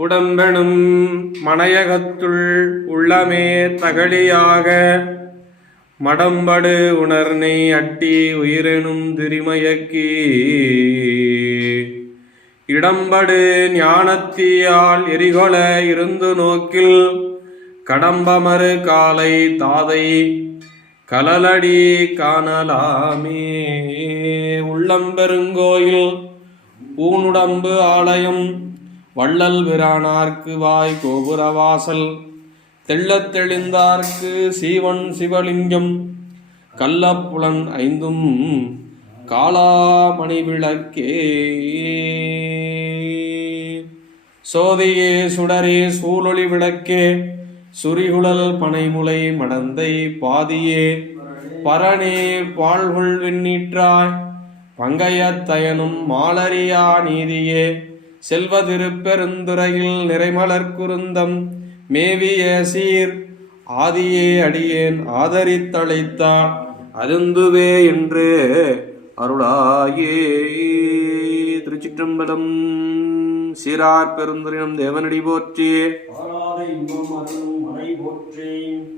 உடம்பெனும் மனையகத்துள் உள்ளமே தகழியாக மடம்படு உணர்னை அட்டி உயிரெனும் திரிமயக்கி. இடம்படு ஞானத்தியால் எரிகொல இருந்து நோக்கில் கடம்பமறு காலை தாதை கலலடி காணலாமே. உள்ளம்பெருங்கோயில் பூனுடம்பு ஆலயம் வள்ளல் பிரானார்க்கு வாய் கோபுரவாசல் தெள்ளத் தெளிந்தார்க்கு சீவன் சிவலிங்கம் கல்லப்புலன் ஐந்தும் காளாமணி விளக்கே. சோதியே சுடரே சூழொளி விளக்கே சுரிகுழல் பனைமுலை மடந்தை பாதியே. பரணே பாழ்கொள் வெண்ணீற்றாய் பங்கையத்தயனும் மாலரியா நீதியே. செல்வ திருப்பெருந்துறையில் நிறைமலர் குருந்தம் மேவிய சீர். ஆதியே அடியேன் ஆதரித்தழைத்தாள் அருந்துவே என்று அருளாயே. திருச்சிற்றம்பலம் சீரார் பெருந்துரினம் தேவனடி போற்றி. போற்றி.